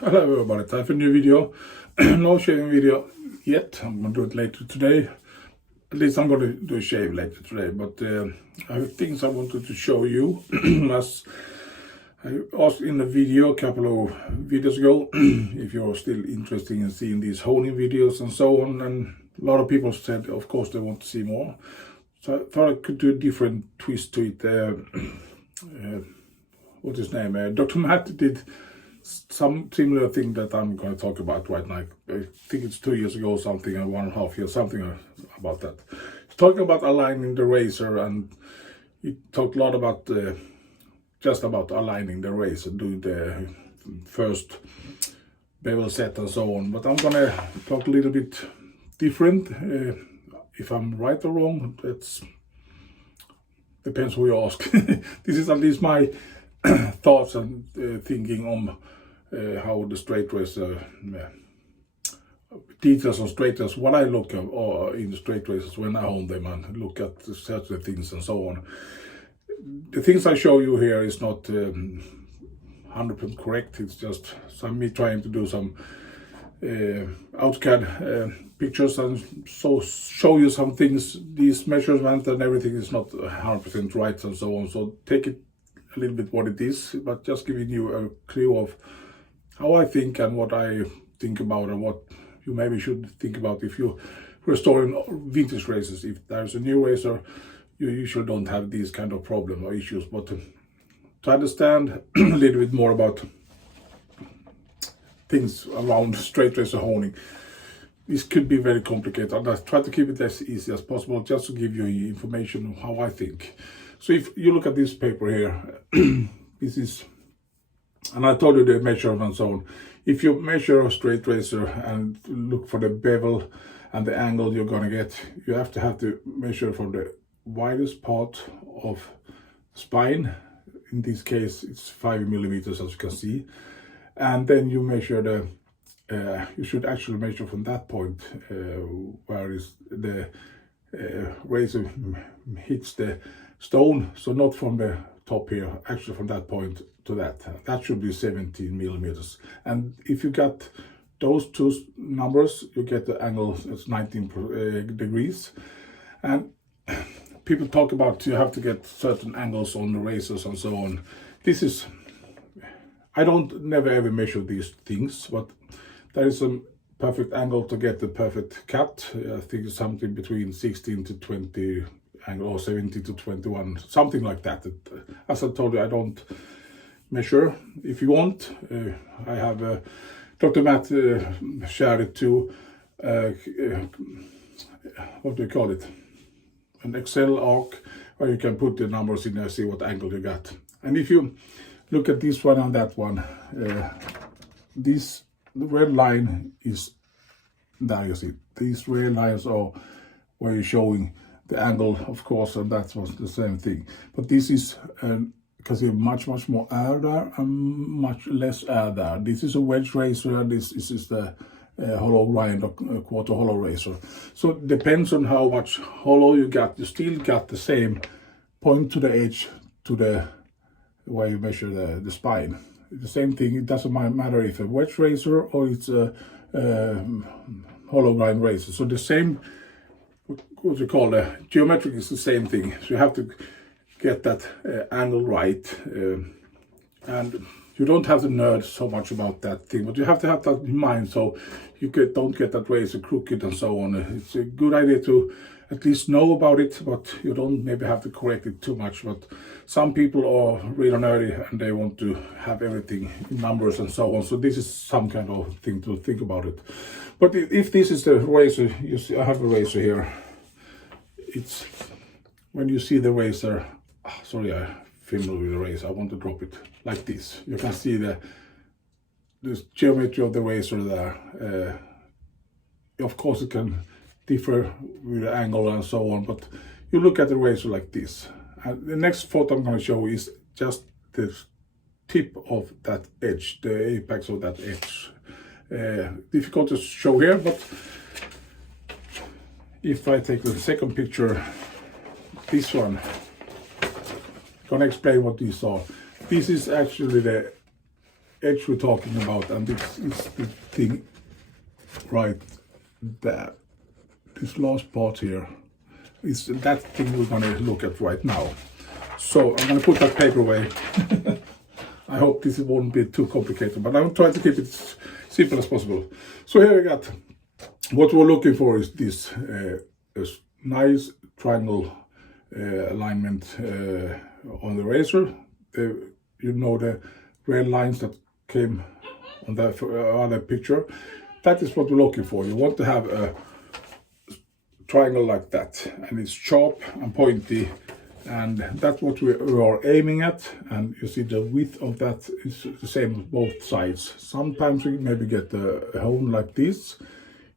Hello everybody, time for a new video. No shaving video yet. I'm gonna do it later today. At least I'm gonna do a shave later today. But I have things I wanted to show you. As I asked in the video a couple of videos ago, if you're still interested in seeing these honing videos and so on. And a lot of people said, of course, they want to see more. So I thought I could do a different twist to it. What's his name? Dr. Matt did some similar thing that I'm going to talk about right now. I think it's 2 years ago, something, or 1.5 years, something about that. He's talking about aligning the razor, and he talked a lot about just about aligning the razor, doing the first bevel set and so on. But I'm going to talk a little bit different. If I'm right or wrong, that depends who you ask. This is at least my thoughts and thinking on how the straight razor details on straight razors, what I look at or in the straight razors when I hone them and look at certain things and so on. The things I show you here is not 100% correct. It's just me trying to do some AutoCAD pictures and so show you some things. These measurements and everything is not 100% right and so on. So take it a little bit what it is, but just giving you a clue of how I think and what I think about and what you maybe should think about if you're restoring vintage razors. If there's a new razor, you usually don't have these kind of problems or issues. But to understand a little bit more about things around straight razor honing, this could be very complicated. And I try to keep it as easy as possible, just to give you information on how I think. So if you look at this paper here, this is, and I told you the measurement and so on. If you measure a straight razor and look for the bevel and the angle you're gonna get, you have to measure from the widest part of spine. In this case, it's 5 millimeters, as you can see. And then you measure you should actually measure from that point where is the razor hits the stone, so not from the top here, actually from that point to that should be 17 millimeters. And if you got those two numbers, you get the angle that's 19 degrees. And people talk about you have to get certain angles on the razors and so on. This is, I don't never ever measure these things, but there is a perfect angle to get the perfect cut. I think it's something between 16 to 20 angle, or 17 to 21, something like that. As I told you, I don't measure. If you want, I have Dr. Matt shared it to what do you call it? An Excel arc where you can put the numbers in there, see what angle you got. And if you look at this one and that one, this red line is there, you see. These red lines are where you're showing the angle, of course, and that was the same thing. But this is because you have much more air there and much less air there. This is a wedge razor, and this is the hollow grind or quarter hollow razor. So it depends on how much hollow you got. You still got the same point to the edge to the where you measure the spine. The same thing. It doesn't matter if a wedge razor or it's a hollow grind razor. So the same, what you call the geometric is the same thing. So you have to get that angle right, and you don't have to nerd so much about that thing, but you have to have that in mind so you don't get that razor crooked and so on. It's a good idea to at least know about it, but you don't maybe have to correct it too much. But some people are really nerdy and they want to have everything in numbers and so on. So this is some kind of thing to think about it. But if this is the razor, you see, I have a razor here. It's when you see the razor, sorry, I filmed with the razor. I want to drop it like this. You can see the geometry of the razor there. Of course, it can differ with the angle and so on, but you look at the razor like this. And the next photo I'm going to show is just the tip of that edge, the apex of that edge. Difficult to show here, but if I take the second picture, this one, I'm gonna explain what you saw. This is actually the edge we're talking about, and this is the thing right there. This last part here is that thing we're going to look at right now. So I'm going to put that paper away. I hope this won't be too complicated, but I'm trying to keep it simple as possible. So here we got what we're looking for is this nice triangle alignment on the razor. You know, the red lines that came on the other picture. That is what we're looking for. You want to have a triangle like that, and it's sharp and pointy, and that's what we are aiming at. And you see the width of that is the same on both sides. Sometimes you maybe get a hole like this,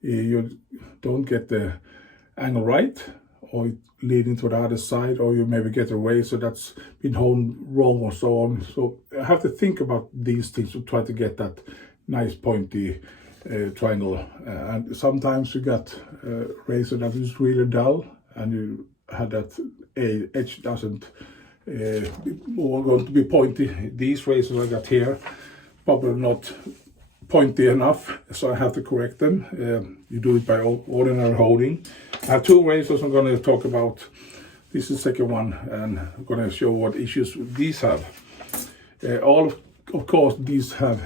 you don't get the angle right, or it leading to the other side, or you maybe get a razor that's been honed wrong or so on. So I have to think about these things to try to get that nice pointy triangle. And sometimes you got a razor that is really dull, and you had that edge doesn't more going to be pointy. These razors I got here probably not pointy enough, so I have to correct them. You do it by ordinary holding. I have two razors I'm going to talk about. This is the second one, and I'm going to show what issues these have. Of course, these have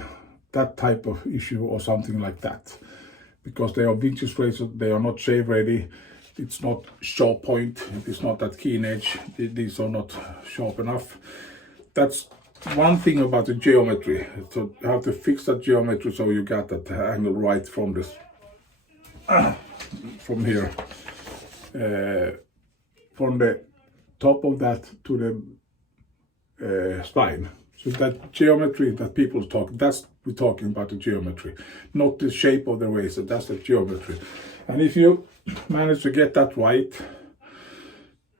that type of issue or something like that, because they are vintage razors. They are not shave ready. It's not sharp point. It's not that keen edge. These are not sharp enough. That's one thing about the geometry. So you have to fix that geometry so you got that angle right from this, from here, from the top of that to the spine. So that geometry that people talk, we're talking about the geometry, not the shape of the razor. That's the geometry. And if you manage to get that right,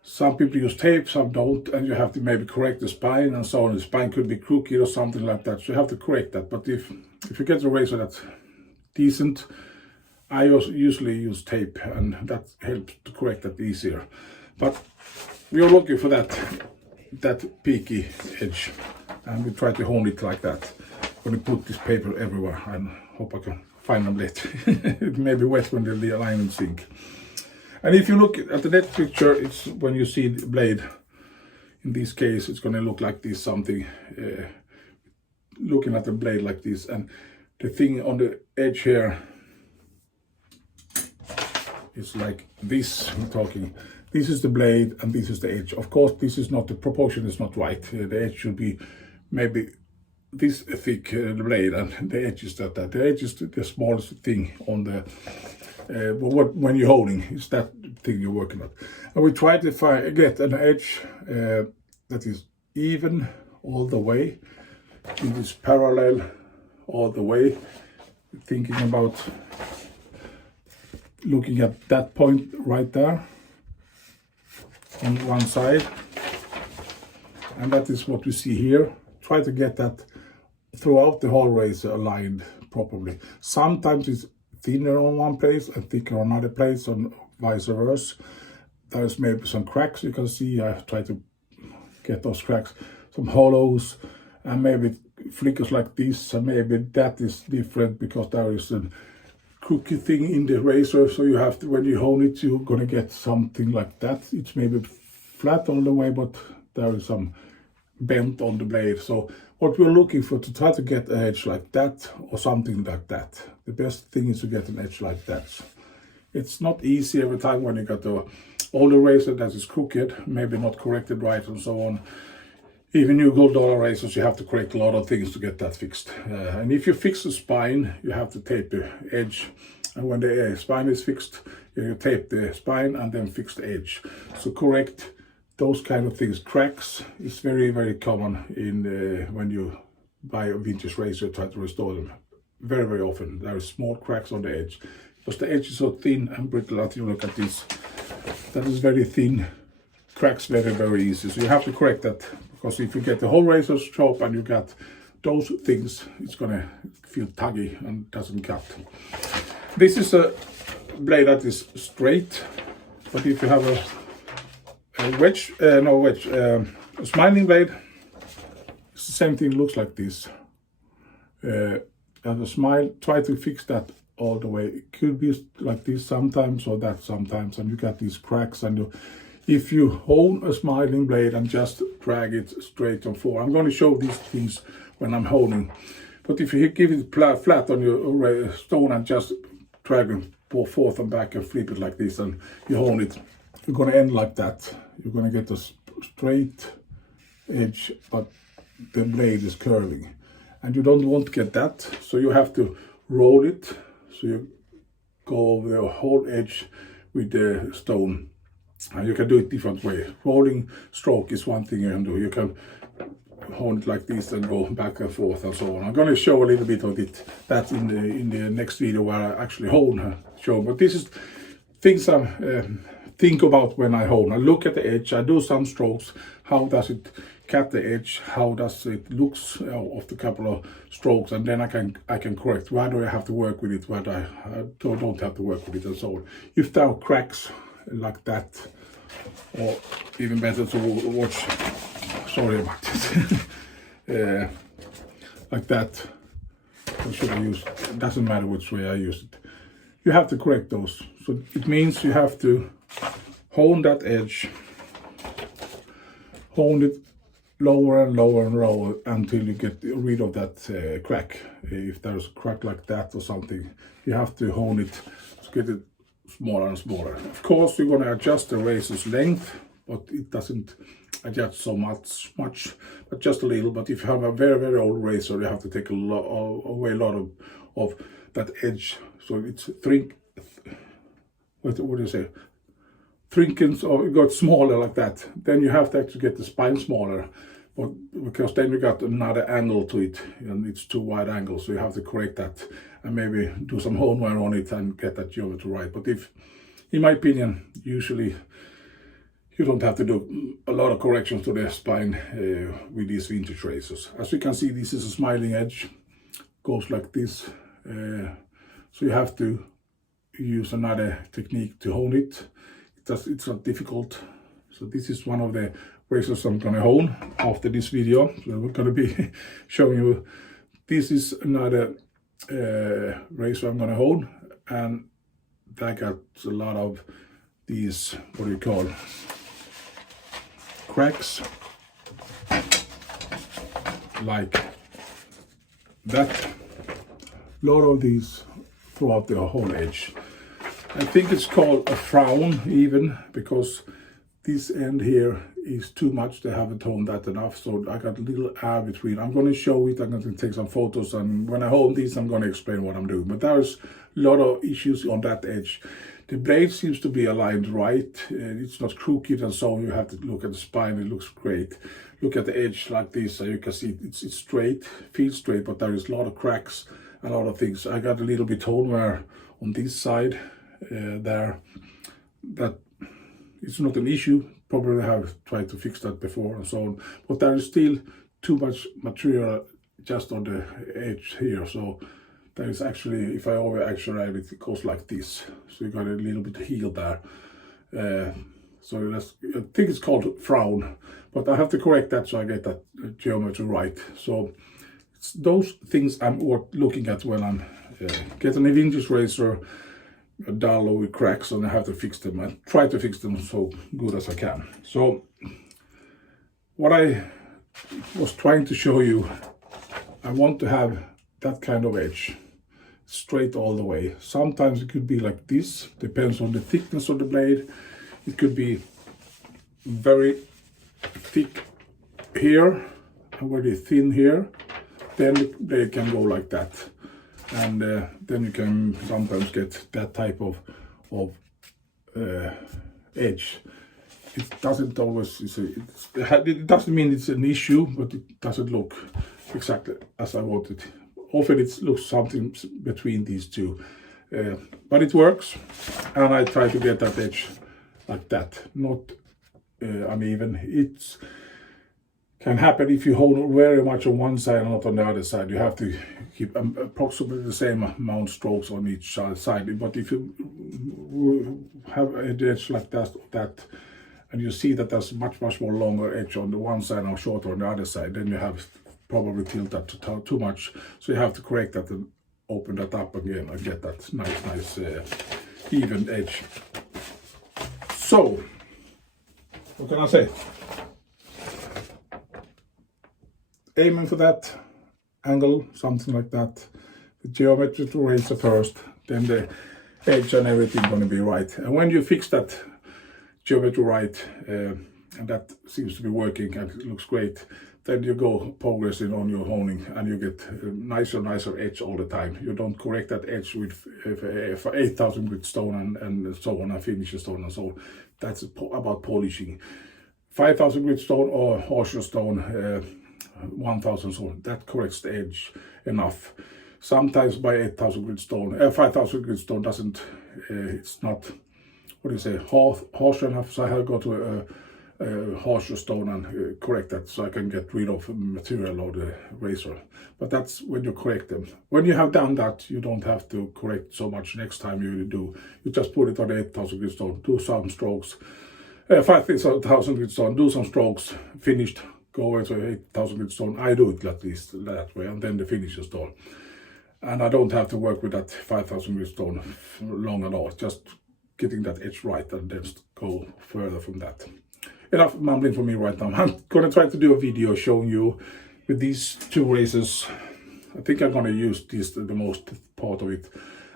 some people use tape, some don't, and you have to maybe correct the spine and so on. The spine could be crooked or something like that, so you have to correct that. But if you get a razor that's decent, I usually use tape, and that helps to correct that easier. But we are looking for that peaky edge, and we try to hone it like that. I'm going to put this paper everywhere, and hope I can find them later. It may be wet when the alignment sink. And if you look at the next picture, it's when you see the blade. In this case, it's going to look like this, something looking at the blade like this, and the thing on the edge here is like this. I'm talking. This is the blade, and this is the edge. Of course, this is not, the proportion is not right. The edge should be maybe this thick, the blade, and the edge is not that. The edge is the smallest thing on the. When you're holding, it's that thing you're working at. And we try to get an edge that is even all the way. It is parallel all the way. Thinking about looking at that point right there on one side. And that is what we see here. Try to get that throughout the whole razor aligned properly. Sometimes it's thinner on one place and thicker on another place, and vice versa. There's maybe some cracks you can see. I try to get those cracks, some hollows, and maybe flickers like this, and maybe that is different because there is a crooked thing in the razor. So you have to, when you hold it, you're gonna get something like that. It's maybe flat all the way, but there is some bent on the blade. So what we're looking for, to try to get an edge like that or something like that. The best thing is to get an edge like that. It's not easy every time when you got the older razor that is crooked, maybe not corrected right and so on. Even new gold dollar razors, you have to correct a lot of things to get that fixed. And if you fix the spine, you have to tape the edge. And when the spine is fixed, you tape the spine and then fix the edge. So correct those kind of things. Cracks is very, very common in when you buy a vintage razor, try to restore them. Very, very often there are small cracks on the edge because the edge is so thin and brittle. That you look at this, that is very thin. Cracks very, very easy. So you have to correct that, because if you get the whole razor sharp and you got those things, it's gonna feel tuggy and doesn't cut. This is a blade that is straight, but if you have a smiling blade, it's the same thing, looks like this. and the smile, try to fix that all the way. It could be like this sometimes or that sometimes, and you got these cracks. And if you hone a smiling blade and just drag it straight on forward, I'm going to show these things when I'm honing. But if you give it flat on your stone and just drag it forth and back and flip it like this, and you hone it, you're going to end like that. You're going to get a straight edge, but the blade is curving. And you don't want to get that, so you have to roll it. So you go over the whole edge with the stone. And you can do it different way. Rolling stroke is one thing you can do. You can hold it like this and go back and forth and so on. I'm going to show a little bit of it. That's in the next video where I actually hone show. But this is things I think about when I hone. I look at the edge. I do some strokes. How does it cut the edge? How does it looks of the couple of strokes? And then I can correct. Why do I have to work with it? Why do I don't have to work with it and so on. If there are cracks like that, or even better to watch, sorry about it, like that, what should I use? It doesn't matter which way I use it. You have to correct those. So it means you have to hone that edge, hone it lower and lower and lower until you get rid of that crack. If there's a crack like that or something, you have to hone it to get it smaller and smaller. Of course, you're going to adjust the razor's length, but it doesn't adjust so much, but just a little. But if you have a very, very old razor, you have to take away a lot of that edge. So it's what do you say? Trinkets, or it got smaller like that. Then you have to actually get the spine smaller, but because then you got another angle to it, and it's too wide angle, so you have to correct that and maybe do some hone wear on it and get that geometry right. But if, in my opinion, usually you don't have to do a lot of corrections to the spine with these vintage razors. As you can see, this is a smiling edge, goes like this, so you have to use another technique to hone it. It's not difficult. So this is one of the razors I'm gonna hone after this video. So we're gonna be showing you, this is another razor I'm gonna hone, and that got a lot of these, what do you call, cracks, like that. A lot of these throughout the whole edge. I think it's called a frown even, because this end here is too much. They haven't honed that enough, so I got a little air between. I'm going to show it, I'm going to take some photos, and when I hone these I'm going to explain what I'm doing. But there's a lot of issues on that edge. The blade seems to be aligned right, it's not crooked, and so you have to look at the spine. It looks great. Look at the edge like this, so you can see it's straight, feels straight, but there is a lot of cracks, a lot of things. I got a little bit hone wear on this side there. That it's not an issue. Probably have tried to fix that before and so on, but there is still too much material just on the edge here. So there is actually, if I over actualize it, it goes like this. So you got a little bit heel there. So that's, I think it's called frown, but I have to correct that so I get that geometry right. So it's those things I'm looking at when I'm getting a vintage razor, dull or with cracks, and I have to fix them and try to fix them so good as I can. So what I was trying to show you, I want to have that kind of edge straight all the way. Sometimes it could be like this, depends on the thickness of the blade. It could be very thick here and very thin here, then they can go like that. And then you can sometimes get that type of edge. It doesn't always, it doesn't mean it's an issue, but it doesn't look exactly as I want it. Often it looks something between these two, but it works, and I try to get that edge like that, not uneven. It can happen if you hold very much on one side and not on the other side. You have to keep approximately the same amount of strokes on each side. But if you have an edge like that, and you see that there's much more longer edge on the one side and shorter on the other side, then you have probably tilt that too much. So you have to correct that and open that up again and get that nice even edge. So, what can I say? Aiming for that angle, something like that. The geometry to razor first, then the edge and everything going to be right. And when you fix that geometry right, and that seems to be working and it looks great, then you go progressing on your honing and you get nicer edge all the time. You don't correct that edge with for 8,000 grit stone and so on, and finish the stone and so on. That's about polishing. 5,000 grit stone or horseshoe stone, 1,000 stone, that corrects the edge enough. Sometimes by 8,000 grit stone, 5,000 grit stone doesn't, it's not, what do you say, harsh enough. So I have got to harsher stone and correct that so I can get rid of material or the razor. But that's when you correct them. When you have done that, you don't have to correct so much next time you do. You just put it on 8,000 grit stone, do some strokes, 5,000 grit stone, do some strokes, finished, go over to 8,000 grit stone. I do it at least that way, and then the finish is done. And I don't have to work with that 5,000 grit stone long at all, just getting that edge right and then go further from that. Enough mumbling for me right now. I'm gonna try to do a video showing you with these two razors. I think I'm gonna use this the most part of it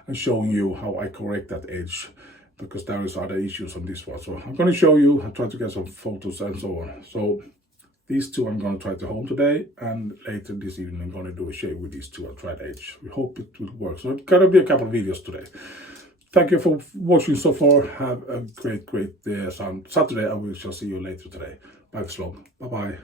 and showing you how I correct that edge, because there is other issues on this one. So I'm gonna show you, I'll try to get some photos and so on. So these two I'm gonna try to hone today, and later this evening I'm gonna do a shave with these two and try the edge. We hope it will work. So it's gonna be a couple of videos today. Thank you for watching so far. Have a great Saturday, and we shall see you later today. Bye for long. Bye bye.